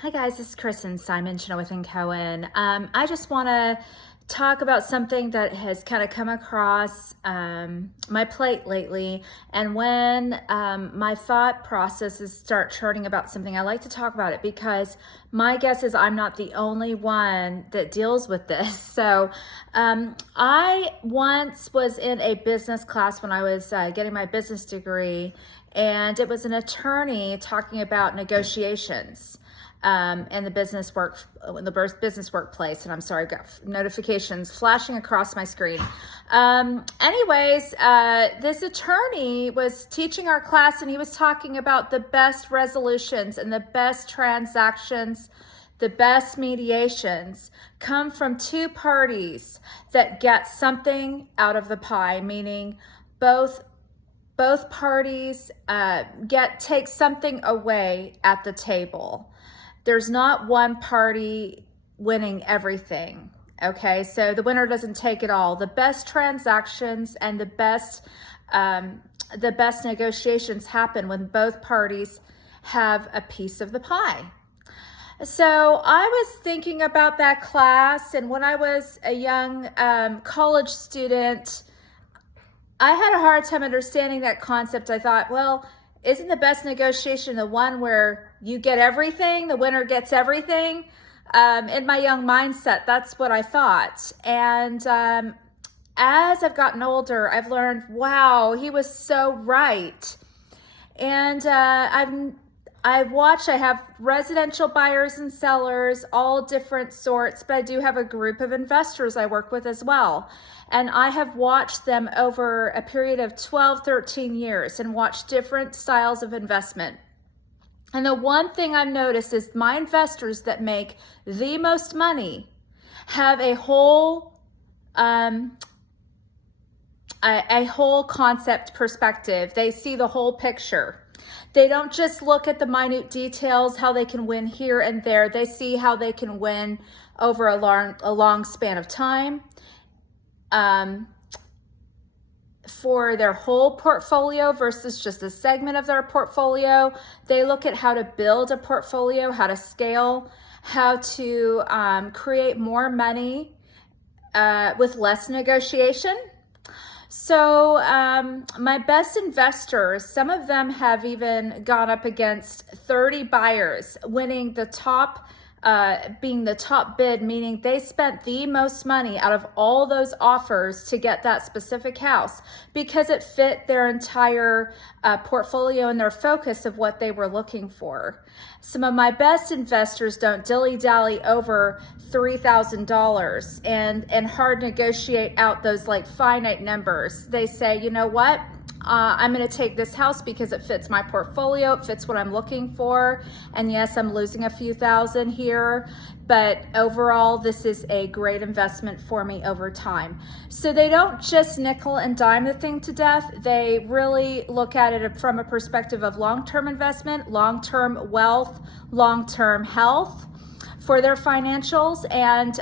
Hi guys, this is Kristen Simon, Chenoweth and Cohen. I just want to talk about something that has kind of come across my plate lately. And when my thought processes start churning about something, I like to talk about it because my guess is I'm not the only one that deals with this. So I once was in a business class when I was getting my business degree, and it was an attorney talking about negotiations in the business workplace. And I'm sorry, I've got notifications flashing across my screen. This attorney was teaching our class, and he was talking about the best resolutions and the best transactions, the best mediations come from two parties that get something out of the pie, meaning both parties take something away at the table. There's not one party winning everything. Okay, so the winner doesn't take it all. The best transactions and the best negotiations happen when both parties have a piece of the pie. So I was thinking about that class, and when I was a young college student, I had a hard time understanding that concept. I thought, well, isn't the best negotiation the one where you get everything, the winner gets everything? In my young mindset, that's what I thought. And as I've gotten older, I've learned, wow, he was so right. And I have residential buyers and sellers, all different sorts, but I do have a group of investors I work with as well. And I have watched them over a period of 12, 13 years and watched different styles of investment. And the one thing I've noticed is my investors that make the most money have a whole concept perspective. They see the whole picture. They don't just look at the minute details, how they can win here and there. They see how they can win over a long span of time. For their whole portfolio versus just a segment of their portfolio. They look at how to build a portfolio, how to scale, how to create more money with less negotiation. So my best investors, some of them have even gone up against 30 buyers, winning the top, being the top bid, meaning they spent the most money out of all those offers to get that specific house because it fit their entire portfolio and their focus of what they were looking for. Some of my best investors don't dilly-dally over $3,000 and hard negotiate out those like finite numbers. They say, you know what? I'm going to take this house because it fits my portfolio. It fits what I'm looking for. And yes, I'm losing a few thousand here, but overall, this is a great investment for me over time. So they don't just nickel and dime the thing to death. They really look at it from a perspective of long-term investment, long-term wealth, long-term health for their financials. And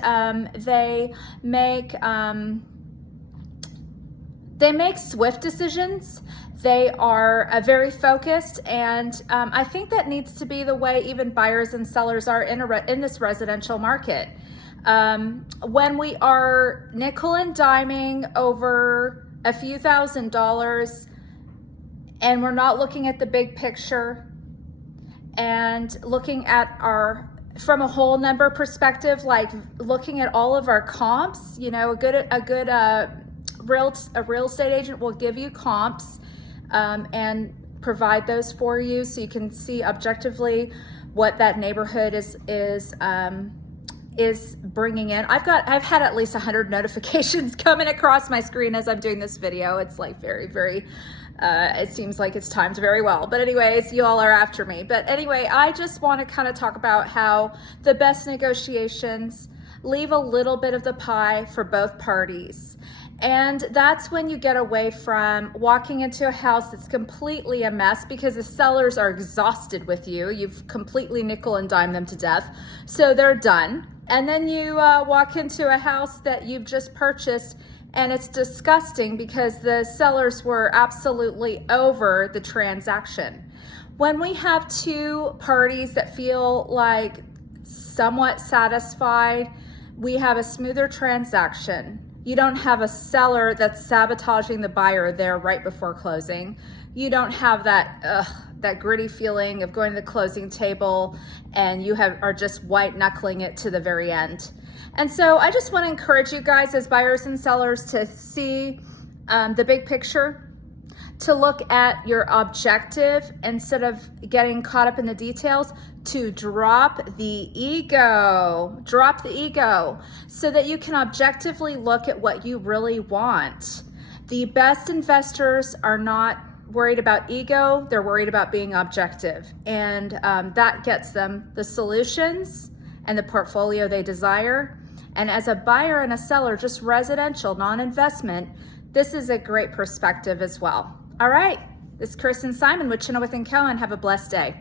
they make swift decisions. They are very focused, and I think that needs to be the way even buyers and sellers are in this residential market. When we are nickel and diming over a few $1,000s and we're not looking at the big picture and looking at from a whole number perspective, like looking at all of our comps, you know, a real estate agent will give you comps and provide those for you so you can see objectively what that neighborhood is bringing in. I've had at least 100 notifications coming across my screen as I'm doing this video. It's like very, very, it seems like it's timed very well. But anyways, you all are after me. But anyway, I just want to kind of talk about how the best negotiations leave a little bit of the pie for both parties. And that's when you get away from walking into a house that's completely a mess because the sellers are exhausted with you. You've completely nickel and dime them to death. So they're done. And then you walk into a house that you've just purchased and it's disgusting because the sellers were absolutely over the transaction. When we have two parties that feel like somewhat satisfied, we have a smoother transaction. You don't have a seller that's sabotaging the buyer there right before closing. You don't have that gritty feeling of going to the closing table and you are just white knuckling it to the very end. And so I just want to encourage you guys as buyers and sellers to see the big picture, to look at your objective instead of getting caught up in the details, to drop the ego so that you can objectively look at what you really want. The best investors are not worried about ego, they're worried about being objective. And that gets them the solutions and the portfolio they desire. And as a buyer and a seller, just residential, non-investment, this is a great perspective as well. All right, this is Kirsten Simon with Chenoweth & Cohen. Have a blessed day.